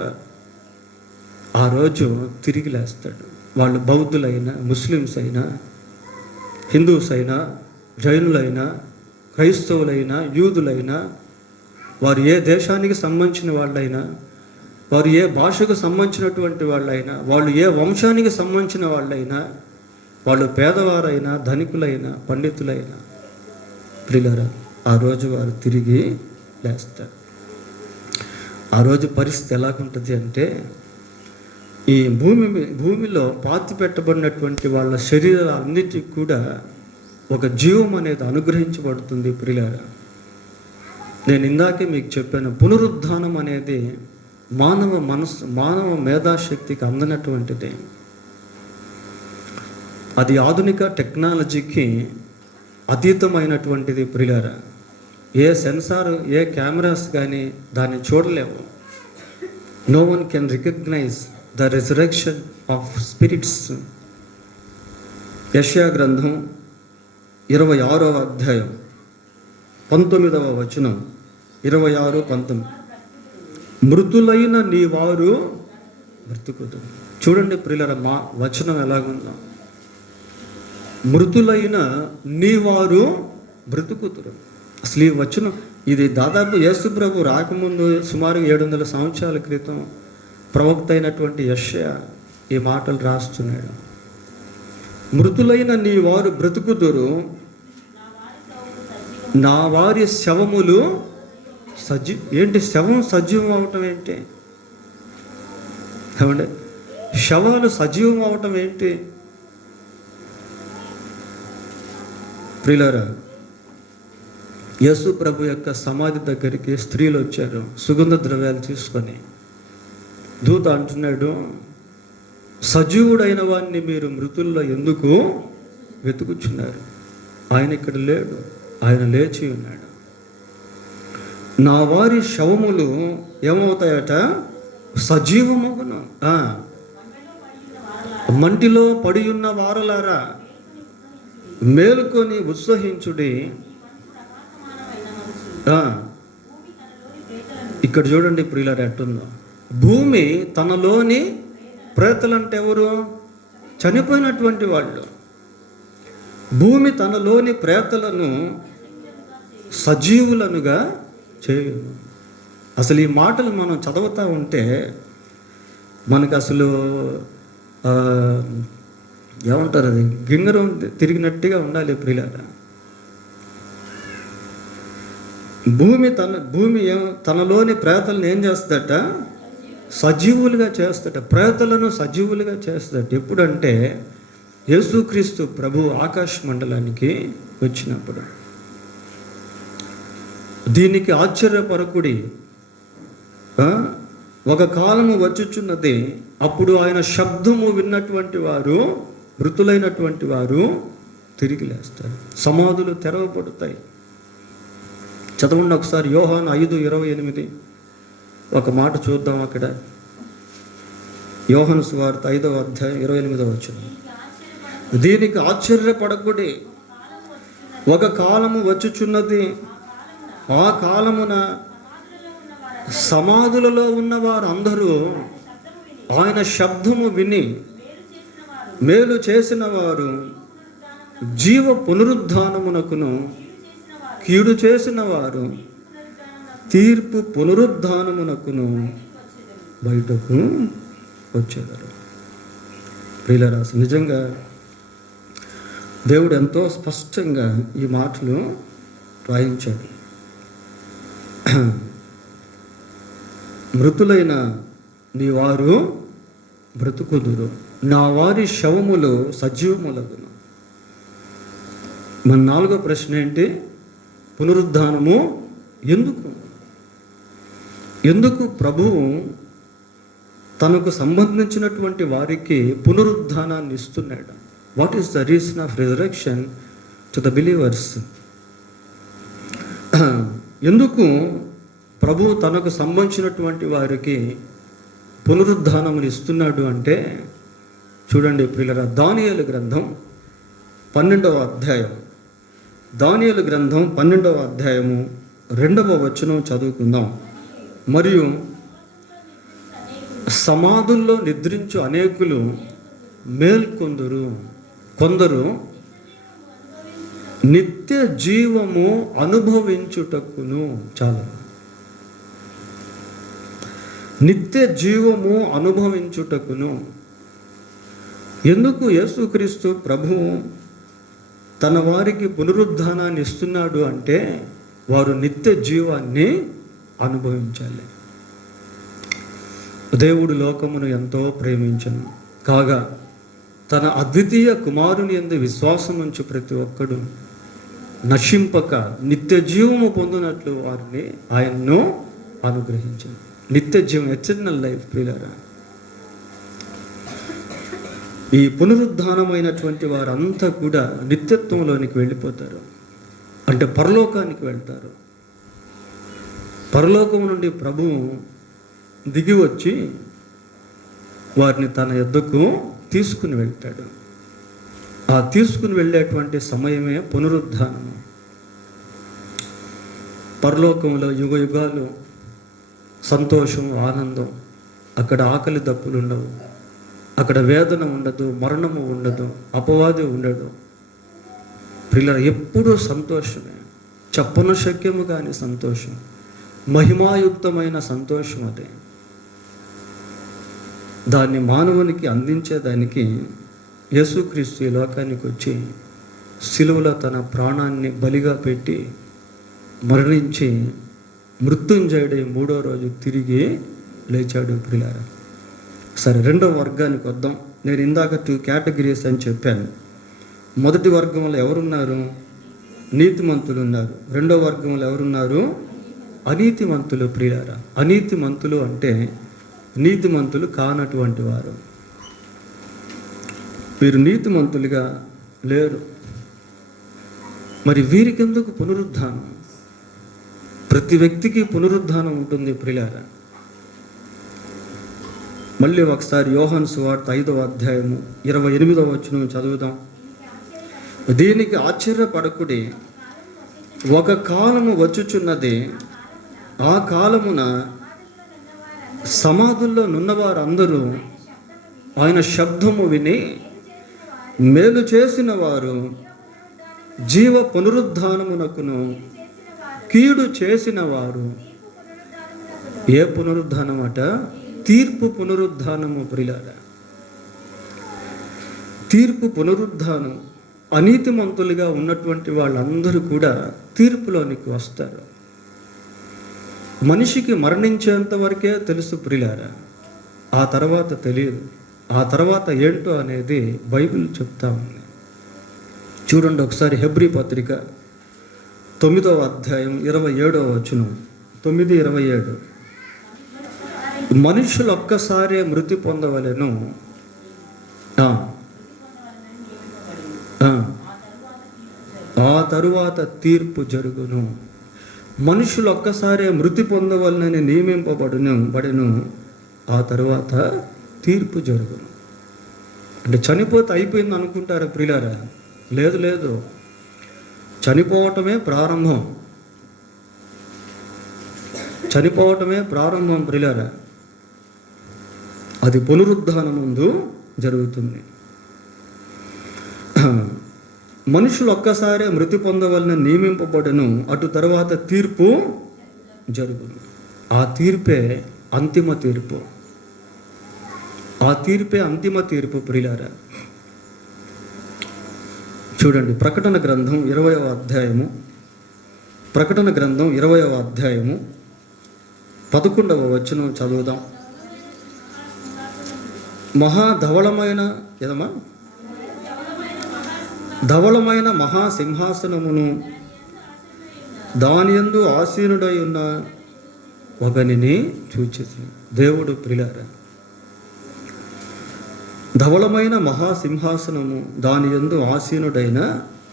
ఆ రోజు తిరిగి లేస్తాడు. వాళ్ళు బౌద్ధులైనా, ముస్లిమ్స్ అయినా, హిందూస్ అయినా, జైనులైనా, క్రైస్తవులైనా, యూదులైనా, వారు ఏ దేశానికి సంబంధించిన వాళ్ళైనా, వారు ఏ భాషకు సంబంధించినటువంటి వాళ్ళైనా, వాళ్ళు ఏ వంశానికి సంబంధించిన వాళ్ళైనా, వాళ్ళు పేదవారైనా, ధనికులైనా, పండితులైనా, ప్రియులారా, ఆ రోజు వారు తిరిగి లేస్తారు. ఆ రోజు పరిస్థితి ఎలాగుంటుంది అంటే, ఈ భూమిలో పాతి పెట్టబడినటువంటి వాళ్ళ శరీరాలన్నిటికీ కూడా ఒక జీవం అనేది అనుగ్రహించబడుతుంది. ప్రియులారా, నేను ఇందాకే మీకు చెప్పాను, పునరుద్ధానం అనేది మానవ మేధాశక్తికి అందనటువంటిది. అది ఆధునిక టెక్నాలజీకి అతీతమైనటువంటిది ప్రియులారా. ఏ సెన్సార్, ఏ కెమెరాస్ కానీ దాన్ని చూడలేవు. No one can recognize the resurrection of spirits. యెషయా గ్రంథం 26వ అధ్యాయం 19వ వచనం, 26-19. మృతులైన నీ వారు బ్రతుకుతారు. చూడండి ప్రియులారా, మా వచనం ఎలాగుందో. మృతులైన నీ వారు బ్రతుకుతారు. అసలు ఈ వచనం ఇది దాదాపు యేసు ప్రభు రాకముందు సుమారు 700 సంవత్సరాల క్రితం ప్రవక్త అయినటువంటి యెషయా ఈ మాటలు రాస్తున్నాడు. మృతులైన నీ వారు బ్రతుకుదురు, నా వారి శవములు ఏంటి శవం సజీవం అవటం ఏంటి? ఏమండి, శవాలు సజీవం అవటం ఏంటి? ప్రియులారా, యేసు ప్రభు యొక్క సమాధి దగ్గరికి స్త్రీలు వచ్చారు సుగంధ ద్రవ్యాలు తీసుకొని. దూత అంటున్నాడు, సజీవుడైన వాడిని మీరు మృతుల్లో ఎందుకు వెతుకుచున్నారు? ఆయన ఇక్కడ లేడు, ఆయన లేచి ఉన్నాడు. నా వారి శవములు ఏమవుతాయట? సజీవమగును. మంటిలో పడి ఉన్న వారలారా, మేలుకొని ఉత్సహించుడి. ఇక్కడ చూడండి ప్రియులారా ఎట్టుందో. భూమి తనలోని ప్రేతలు అంటే ఎవరు? చనిపోయినటువంటి వాళ్ళు. భూమి తనలోని ప్రేతలను సజీవులనుగా చేయును. అసలు ఈ మాటలు మనం చదువుతూ ఉంటే మనకు అసలు ఏమంటారు, అది గింగరం తిరిగినట్టుగా ఉండాలి ప్రియులారా. భూమి తనలోని ప్రేతలను ఏం చేస్తుందట? సజీవులుగా చేస్తట. ప్రేతలను సజీవులుగా చేస్తట. ఎప్పుడంటే యేసుక్రీస్తు ప్రభు ఆకాశ మండలానికి వచ్చినప్పుడు. దీనికి ఆశ్చర్యపరకుడి, ఒక కాలము వచ్చుచున్నది, అప్పుడు ఆయన శబ్దము విన్నటువంటి వారు, మృతులైనటువంటి వారు తిరిగి లేస్తారు, సమాధులు తెరవబడతాయి. చదవండి ఒకసారి యోహాను 5:28. ఒక మాట చూద్దాం అక్కడ. యోహాను సువార్త 5వ అధ్యాయం 28వ వచనం. దీనికి ఆశ్చర్యపడకుడి, ఒక కాలము వచ్చుచున్నది, ఆ కాలమున సమాధులలో ఉన్నవారు అందరూ ఆయన శబ్దము విని మేలు చేసిన వారు జీవ పునరుద్ధానమునకును, కీడు చేసిన వారు తీర్పు పునరుద్ధానమునకును బయటకు వచ్చేదారు. ప్రియులారా, నిజంగా దేవుడు ఎంతో స్పష్టంగా ఈ మాటలు రాయించాడు. మృతులైన నీ వారు బ్రతుకుదురు, నా వారి శవములు సజీవములగును. మన 4వ ప్రశ్న ఏంటి? పునరుద్ధానము ఎందుకు ప్రభువు తనకు సంబంధించినటువంటి వారికి పునరుద్ధానాన్ని ఇస్తున్నాడు? What is the reason of resurrection to the believers? ఎందుకు ప్రభువు తనకు సంబంధించినటువంటి వారికి పునరుద్ధానమును ఇస్తున్నాడు అంటే, చూడండి ప్రియులారా, దానియేలు గ్రంథం 12వ అధ్యాయం, దానియేలు గ్రంథం 12వ అధ్యాయము 2వ వచనం చదువుకుందాం. మరియు సమాధుల్లో నిద్రించు అనేకులు మేల్కొందురు, కొందరు నిత్య జీవము అనుభవించుటకును. చాలా నిత్య జీవము అనుభవించుటకును. ఎందుకు యేసుక్రీస్తు ప్రభువు తన వారికి పునరుద్ధానాన్ని ఇస్తున్నాడు అంటే, వారు నిత్య జీవాన్ని అనుభవించాలి. దేవుడు లోకమును ఎంతో ప్రేమించను కాగా తన అద్వితీయ కుమారుని యందు విశ్వాసం ఉంచు ప్రతి ఒక్కడు నశింపక నిత్య జీవము పొందినట్లు వారిని ఆయన్ను అనుగ్రహించింది. నిత్య జీవం, ఎటర్నల్ లైఫ్ ప్రియులారా. ఈ పునరుద్ధానమైనటువంటి వారంతా కూడా నిత్యత్వంలోనికి వెళ్ళిపోతారు, అంటే పరలోకానికి వెళ్తారు. పరలోకం నుండి ప్రభువు దిగి వచ్చి వారిని తన యొద్దకు తీసుకుని వెళ్తాడు. ఆ తీసుకుని వెళ్ళేటువంటి సమయమే పునరుద్ధానము. పరలోకంలో యుగ యుగాలు సంతోషం, ఆనందం. అక్కడ ఆకలి దప్పులు ఉండవు, అక్కడ వేదన ఉండదు, మరణము ఉండదు, అపవాది ఉండడు. పిల్లలు ఎప్పుడూ సంతోషమే, చెప్పను శక్యము కాని సంతోషం, మహిమాయుక్తమైన సంతోషం. అదే దాన్ని మానవునికి అందించేదానికి యేసుక్రీస్తు ఈ లోకానికి వచ్చి సిలువలో తన ప్రాణాన్ని బలిగా పెట్టి మరణించి మృత్యుంజయుడై 3వ రోజు తిరిగి లేచాడు. ప్రియులారా, సరే, 2వ వర్గానికి వద్దాం. నేను ఇందాక 2 కేటగిరీస్ అని చెప్పాను. మొదటి వర్గంలో ఎవరున్నారు? నీతిమంతులు ఉన్నారు. 2వ వర్గంలో ఎవరున్నారు? అనీతిమంతులు. ప్రియులారా, అనీతిమంతులు అంటే నీతిమంతులు కానటువంటి వారు. వీరు నీతిమంతులుగా లేరు. మరి వీరికెందుకు పునరుద్ధానం? ప్రతి వ్యక్తికి పునరుద్ధానం ఉంటుంది ప్రియులారా. మళ్ళీ ఒకసారి యోహాను సువార్త 5వ అధ్యాయము 28వ వచనం చదువుదాం. దీనికి ఆశ్చర్యపడకుడి, ఒక కాలము వచ్చుచున్నది, ఆ కాలమున సమాధుల్లో నున్నవారందరూ ఆయన శబ్దము విని మేలు చేసిన వారు జీవ పునరుద్ధానమునకును, కీడు చేసిన వారు ఏ పునరుద్ధానం అట? తీర్పు పునరుద్ధానము. ప్రియులారా, తీర్పు పునరుద్ధానం. అనీతిమంతులుగా ఉన్నటువంటి వాళ్ళందరూ కూడా తీర్పులోనికి వస్తారు. మనిషికి మరణించేంత వరకే తెలుసు ప్రియులారా, ఆ తర్వాత తెలియదు. ఆ తర్వాత ఏంటో అనేది బైబిల్ చెప్తా ఉంది. చూడండి ఒకసారి హెబ్రీ పత్రిక 9వ అధ్యాయం 27వ వచనం. 9:27. మనుషులు ఒక్కసారే మృతి పొందవలెను, ఆ తరువాత తీర్పు జరుగును. మనుషులు ఒక్కసారే మృతి పొందవలనని నియమింపబడెను, ఆ తరువాత తీర్పు జరుగును. అంటే చనిపోతే అయిపోయింది అనుకుంటారా ప్రియులారా? లేదు లేదు, చనిపోవటమే ప్రారంభం. చనిపోవటమే ప్రారంభం ప్రియులారా. అది పునరుద్ధానం ముందు జరుగుతుంది. మనుషులు ఒక్కసారే మృతి పొందవలన నియమింపబడను, అటు తర్వాత తీర్పు జరుగును. ఆ తీర్పే అంతిమ తీర్పు. ఆ తీర్పే అంతిమ తీర్పు ప్రియులారా. చూడండి ప్రకటన గ్రంథం 20వ అధ్యాయము, ప్రకటన గ్రంథం 20వ అధ్యాయము 11వ వచనం చదువుదాం. ధవళమైన మహాసింహాసనమును దానియందు ఆసీనుడై ఉన్న ఒకనిని చూచెదను. దేవుడు ప్రియులారా, ధవళమైన మహాసింహాసనము దానియందు ఆసీనుడైన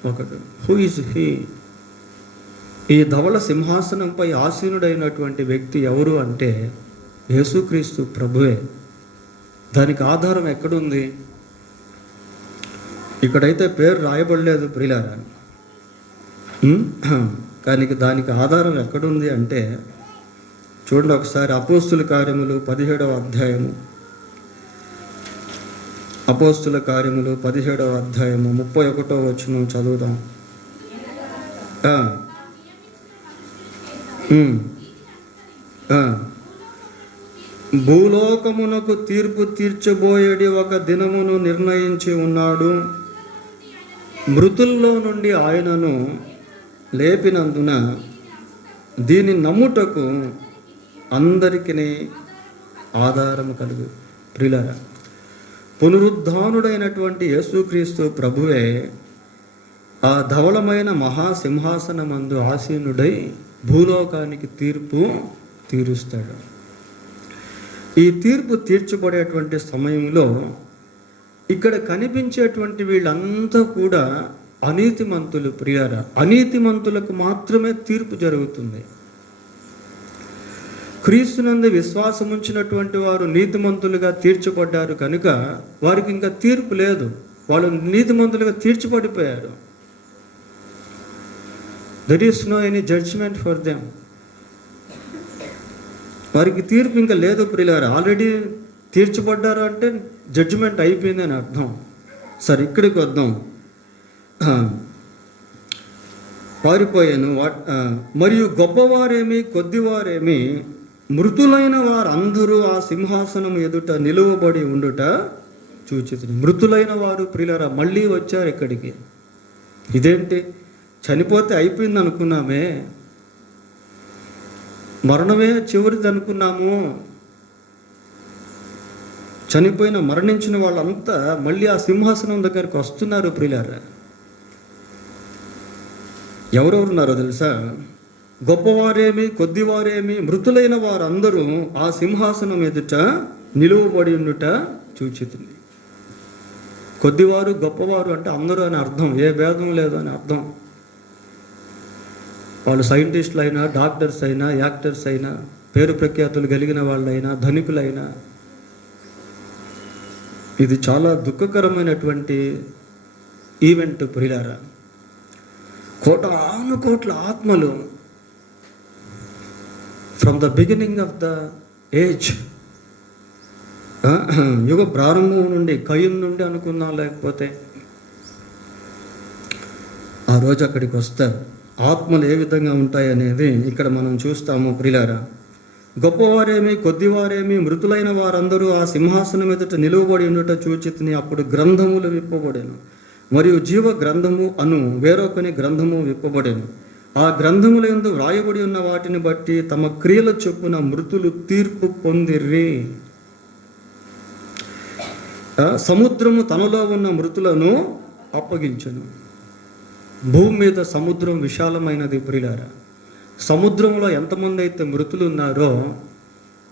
ఒకడు. Who is he? ఈ ధవళ సింహాసనంపై ఆసీనుడైనటువంటి వ్యక్తి ఎవరు అంటే యేసుక్రీస్తు ప్రభువే. దానికి ఆధారం ఎక్కడుంది? ఇక్కడైతే పేరు రాయబడలేదు ప్రియులారా, కానీ దానికి ఆధారం ఎక్కడుంది అంటే చూడండి ఒకసారి అపోస్తుల కార్యములు 17వ అధ్యాయము, అపోస్తుల కార్యములు 17వ అధ్యాయము 31వ వచనం చదువుదాం. భూలోకమునకు తీర్పు తీర్చబోయేది ఒక దినమును నిర్ణయించి ఉన్నాడు. మృతుల్లో నుండి ఆయనను లేపినందున దీని నమ్ముటకు అందరికీ ఆధారము కలుగు. ప్రియులారా, పునరుద్ధానుడైనటువంటి యేసుక్రీస్తు ప్రభువే ఆ ధవళమైన మహాసింహాసనమందు ఆసీనుడై భూలోకానికి తీర్పు తీరుస్తాడు. ఈ తీర్పు తీర్చబడేటువంటి సమయంలో ఇక్కడ కనిపించేటువంటి వీళ్ళంతా కూడా అనీతిమంతులు. ప్రియారా, అనీతిమంతులకు మాత్రమే తీర్పు జరుగుతుంది. క్రీస్తునందు విశ్వాసం ఉంచినటువంటి వారు నీతిమంతులుగా తీర్చబడ్డారు కనుక వారికి ఇంకా తీర్పు లేదు. వాళ్ళు నీతిమంతులుగా తీర్చబడిపోయారు. There is no any judgment for them. వారికి తీర్పు ఇంకా లేదు ప్రియులారా. ఆల్రెడీ తీర్చబడ్డారు అంటే జడ్జిమెంట్ అయిపోయిందని అర్థం. సరే, ఇక్కడికి వద్దాం. పారిపోయాను. మరియు గొప్పవారేమి కొద్దివారేమి మృతులైన వారందరూ ఆ సింహాసనం ఎదుట నిలువబడి ఉండుట చూచితిని. మృతులైన వారు ప్రియులారా మళ్ళీ వచ్చారు ఇక్కడికి. ఇదేంటి, చనిపోతే అయిపోయింది అనుకున్నామే, మరణమే చివరిది అనుకున్నాము. మరణించిన వాళ్ళంతా మళ్ళీ ఆ సింహాసనం దగ్గరికి వస్తున్నారు ప్రియులారా. ఎవరెవరున్నారో తెలుసా? గొప్పవారేమి కొద్దివారేమి మృతులైన వారందరూ ఆ సింహాసనం ఎదుట నిలువబడి ఉండుట చూచితిని. కొద్దివారు గొప్పవారు అంటే అందరూ అని అర్థం, ఏ భేదం లేదు అని అర్థం. వాళ్ళు సైంటిస్టులు అయినా, డాక్టర్స్ అయినా, యాక్టర్స్ అయినా, పేరు ప్రఖ్యాతులు కలిగిన వాళ్ళైనా, ధనికులైనా. ఇది చాలా దుఃఖకరమైనటువంటి ఈవెంట్ ప్రియులారా. కోటాను కోట్ల ఆత్మలు from the beginning of the age, యుగ ప్రారంభం నుండి, కయ్యం నుండి అనుకున్నాం, లేకపోతే ఆ రోజు అక్కడికి వస్తారు. ఆత్మలు ఏ విధంగా ఉంటాయనేది ఇక్కడ మనం చూస్తాము ప్రియులారా. గొప్పవారేమి కొద్దివారేమి మృతులైన వారందరూ ఆ సింహాసనం ఎదుట నిలువబడి ఉండుట చూచితిని. అప్పుడు గ్రంథములు విప్పబడెను, మరియు జీవ గ్రంథము అను వేరొకని గ్రంథము విప్పబడెను. ఆ గ్రంథముల యందు వ్రాయబడి ఉన్న వాటిని బట్టి తమ క్రియల చొప్పున మృతులు తీర్పు పొందిర్రి. సముద్రము తనలో ఉన్న మృతులను అప్పగించెను. భూమి మీద సముద్రం విశాలమైనది ప్రియులారా. సముద్రంలో ఎంతమంది అయితే మృతులు ఉన్నారో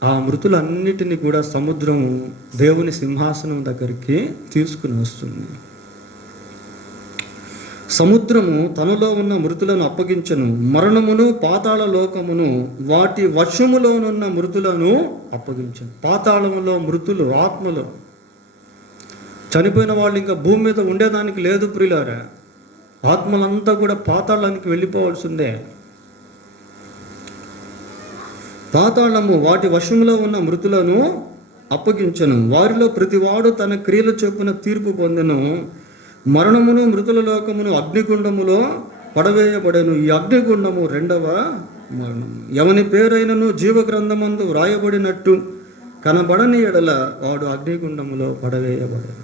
ఆ మృతులన్నిటినీ కూడా సముద్రం దేవుని సింహాసనం దగ్గరికి తీసుకుని వస్తుంది. సముద్రము తనలో ఉన్న మృతులను అప్పగించెను. మరణమును పాతాళ లోకమును వాటి వశములోనున్న మృతులను అప్పగించెను. పాతాళములో మృతులు, ఆత్మలు, చనిపోయిన వాళ్ళు ఇంకా భూమి మీద ఉండేదానికి లేదు ప్రియులారా. ఆత్మలంతా కూడా పాతాళానికి వెళ్ళిపోవాల్సిందే. పాతాళము వాటి వశంలో ఉన్న మృతులను అప్పగించెను. వారిలో ప్రతివాడు తన క్రియల చొప్పున తీర్పు పొందెను. మరణమును మృతుల లోకమును అగ్నిగుండములో పడవేయబడెను. ఈ అగ్నిగుండము రెండవ మరణము. ఎవని పేరైనను జీవగ్రంథమందు వ్రాయబడినట్టు కనబడని ఎడల వాడు అగ్నిగుండములో పడవేయబడెను.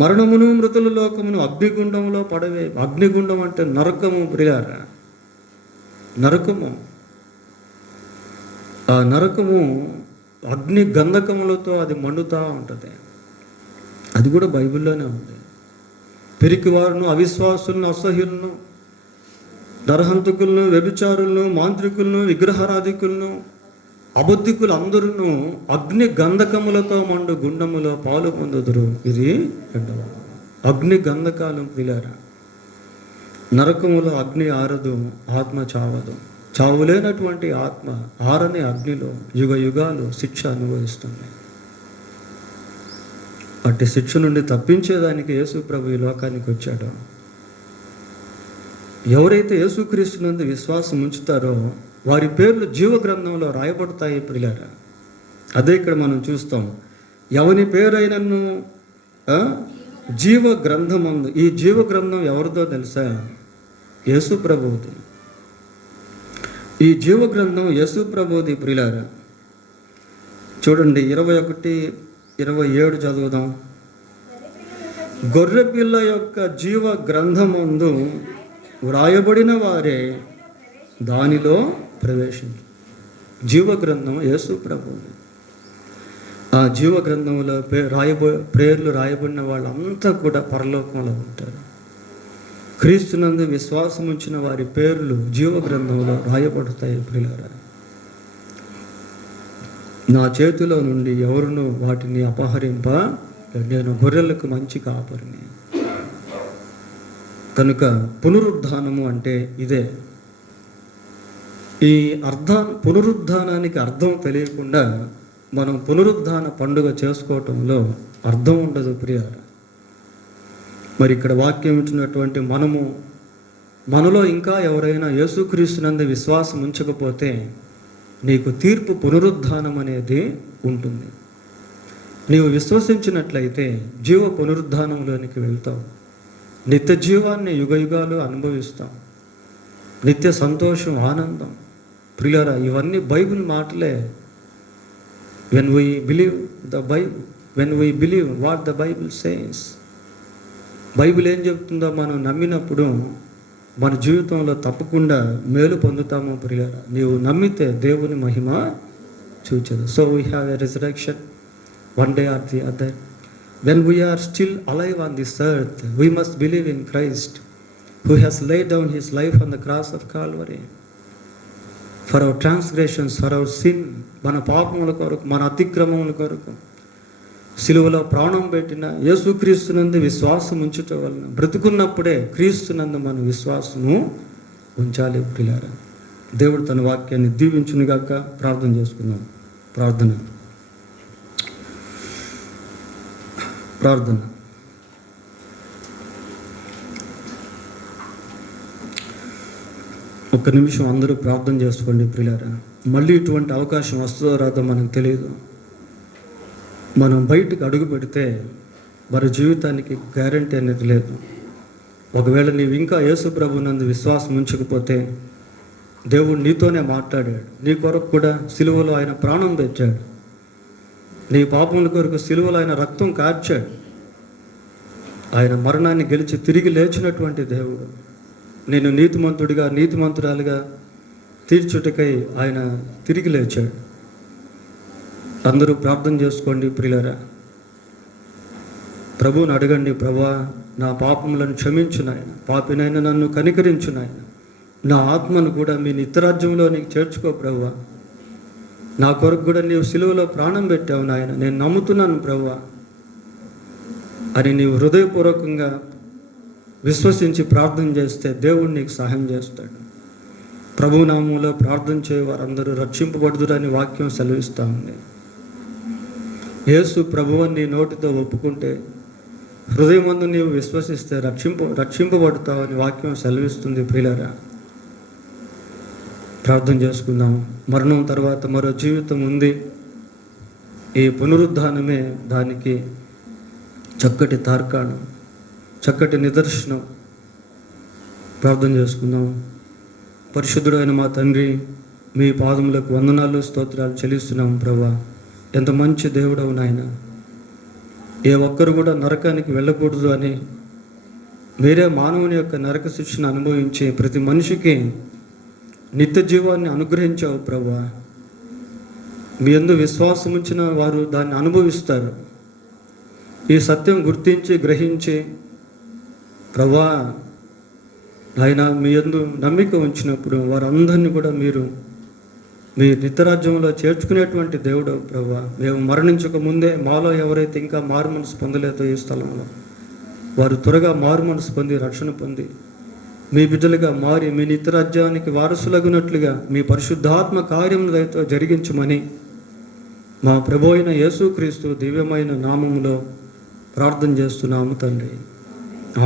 మరణమును మృతుల లోకమును అగ్నిగుండములో పడవే. అగ్నిగుండం అంటే నరకము ప్రియారా, నరకము. ఆ నరకము అగ్ని గంధకములతో అది మండుతూ ఉంటుంది. అది కూడా బైబిల్లోనే ఉంది. పిరికివారును, అవిశ్వాసులను, అసహ్యులను, నరహంతకులను, వ్యభిచారులను, మాంత్రికులను, విగ్రహారాధికులను, అబద్ధికులు అందరూ అగ్ని గంధకములతో మండు గుండములో పాలు పొందుదురు. ఇది రెండవ అగ్ని గంధకాలు ప్రియులారా. నరకములో అగ్ని ఆరదు, ఆత్మ చావదు. చావులేనటువంటి ఆత్మ ఆరని అగ్నిలో యుగ యుగాలు శిక్ష అనుభవిస్తుంది. అట్టి శిక్ష నుండి తప్పించేదానికి యేసు ప్రభు ఈ లోకానికి వచ్చాడు. ఎవరైతే యేసుక్రీస్తునందు విశ్వాసం ఉంచుతారో వారి పేర్లు జీవ గ్రంథంలో రాయబడతాయి ప్రియులారా. అదే ఇక్కడ మనం చూస్తాం. ఎవని పేరైనను జీవ గ్రంథమందు. ఈ జీవ గ్రంథం ఎవరిదో తెలుసా? యేసు ప్రభువుది. ఈ జీవ గ్రంథం యేసు ప్రభువుది ప్రియులారా. చూడండి 21:27 చదువుదాం. గొర్రెపిల్ల యొక్క జీవ గ్రంథమందు వ్రాయబడిన వారే దానిలో ప్రవేశించు. జీవ గ్రంథం యేసు ప్రభువుది. ఆ జీవ గ్రంథంలో పేర్లు రాయబడిన వాళ్ళంతా కూడా పరలోకంలో ఉంటారు. క్రీస్తునందు విశ్వాసం ఉంచిన వారి పేర్లు జీవ గ్రంథంలో రాయబడతాయి. ప్రియులారా, నా చేతిలో నుండి ఎవరునూ వాటిని అపహరింప, నేను గొర్రెలకు మంచి కాపరిని. కనుక పునరుద్ధానము అంటే ఇదే. ఈ పునరుద్ధానానికి అర్థం తెలియకుండా మనం పునరుద్ధాన పండుగ చేసుకోవటంలో అర్థం ఉండదు ప్రియారా. మరి ఇక్కడ వాక్యం ఇచ్చినటువంటి మనలో ఇంకా ఎవరైనా యేసుక్రీస్తునందు విశ్వాసం ఉంచకపోతే నీకు తీర్పు పునరుద్ధానం అనేది ఉంటుంది. నీవు విశ్వసించినట్లయితే జీవ పునరుద్ధానంలోనికి వెళ్తావు. నిత్య జీవాన్ని యుగయుగాలు అనుభవిస్తాం. నిత్య సంతోషం, ఆనందం. ప్రియులారా, ఇవన్నీ బైబిల్ మాటలే. When we believe what the Bible says, Bible ఏం చెప్తుందో మనం నమ్మినప్పుడు మన జీవితంలో తప్పకుండా మేలు పొందుతాము. ప్రియులారా, నీవు నమ్మితే దేవుని మహిమ చూచదు. So we have a resurrection one day or the other. When we are still alive on this earth, we must believe in Christ, who has laid down his life on the cross of Calvary for our transgressions, for our sin. మన పాపముల కొరకు, మన అతిక్రమముల కొరకు సిలువలో ప్రాణం పెట్టిన యేసుక్రీస్తునందు విశ్వాసం ఉంచుట వలన బ్రతుకున్నప్పుడే క్రీస్తునందు మన విశ్వాసము ఉంచాలి. ప్రియులారా, దేవుడు తన వాక్యాన్ని దీవించునుగాక. ప్రార్థన చేసుకుందాం. ప్రార్థన. ఒక్క నిమిషం అందరూ ప్రార్థన చేసుకోండి ప్రియులారా. మళ్ళీ ఇటువంటి అవకాశం వస్తుందో రాదో మనకు తెలియదు. మనం బయటకు అడుగు పెడితే మన జీవితానికి గ్యారంటీ అనేది లేదు. ఒకవేళ నీవు ఇంకా యేసు ప్రభునందు విశ్వాసం ఉంచకపోతే దేవుడు నీతోనే మాట్లాడాడు. నీ కొరకు కూడా సిలువలో ఆయన ప్రాణం తెచ్చాడు. నీ పాపముల కొరకు సిలువలో ఆయన రక్తం కార్చాడు. ఆయన మరణాన్ని గెలిచి తిరిగి లేచినటువంటి దేవుడు నేను నీతిమంతురాలుగా తీర్చుటకై ఆయన తిరిగి లేచాడు. అందరూ ప్రార్థన చేసుకోండి ప్రియులారా. ప్రభువుని అడగండి, ప్రభువా నా పాపములను క్షమించు నాయన, పాపినైనా నన్ను కనికరించు నాయన, నా ఆత్మను కూడా మీ నిత్యరాజ్యంలో నీకు చేర్చుకో ప్రభువా, నా కొరకు కూడా నీవు సిలువలో ప్రాణం పెట్టావు నాయన, నేను నమ్ముతున్నాను ప్రభువా అని నీవు హృదయపూర్వకంగా విశ్వసించి ప్రార్థన చేస్తే దేవుడు నీకు సహాయం చేస్తాడు. ప్రభు నామంలో ప్రార్థన చేయ వారందరూ రక్షింపబడుదురని వాక్యం సెలవిస్తూ ఉంది. యేసు ప్రభువుని నీ నోటితో ఒప్పుకుంటే, హృదయమందు నీవు విశ్వసిస్తే రక్షింపబడతావని వాక్యం సెలవిస్తుంది. ప్రియులారా, ప్రార్థన చేసుకుందాం. మరణం తర్వాత మరో జీవితం ఉంది. ఈ పునరుద్ధానమే దానికి చక్కటి తార్కాణం, చక్కటి నిదర్శనం. ప్రార్థన చేసుకుందాం. పరిశుద్ధుడు అయిన మా తండ్రి, మీ పాదములకు వందనాలు, స్తోత్రాలు చెల్లిస్తున్నాము. ప్రభువా, ఎంత మంచి దేవుడవు నాయన. ఏ ఒక్కరు కూడా నరకానికి వెళ్ళకూడదు అని మీరే మానవుని యొక్క నరక శిక్షను అనుభవించి ప్రతి మనిషికి నిత్య జీవాన్ని అనుగ్రహించావు. ప్రభువా, మీ యందు విశ్వాసం ఉంచిన వారు దాన్ని అనుభవిస్తారు. ఈ సత్యం గుర్తించి గ్రహించి ప్రభువా ఆయన మీ యందు నమ్మిక ఉంచినప్పుడు వారందరినీ కూడా మీరు మీ నిత్యరాజ్యంలో చేర్చుకునేటువంటి దేవుడు. ప్రభువా, మేము మరణించక ముందే మాలో ఎవరైతే ఇంకా మారు మనసు పొందలేదో ఈ స్థలంలో వారు త్వరగా మారు మనసు పొంది రక్షణ పొంది మీ బిడ్డలుగా మారి మీ నిత్యరాజ్యానికి వారసులగునట్లుగా మీ పరిశుద్ధాత్మ కార్యములతో జరిగించమని మా ప్రభు అయిన యేసుక్రీస్తు దివ్యమైన నామములో ప్రార్థన చేస్తున్నాము తండ్రి.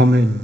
ఆమేన్.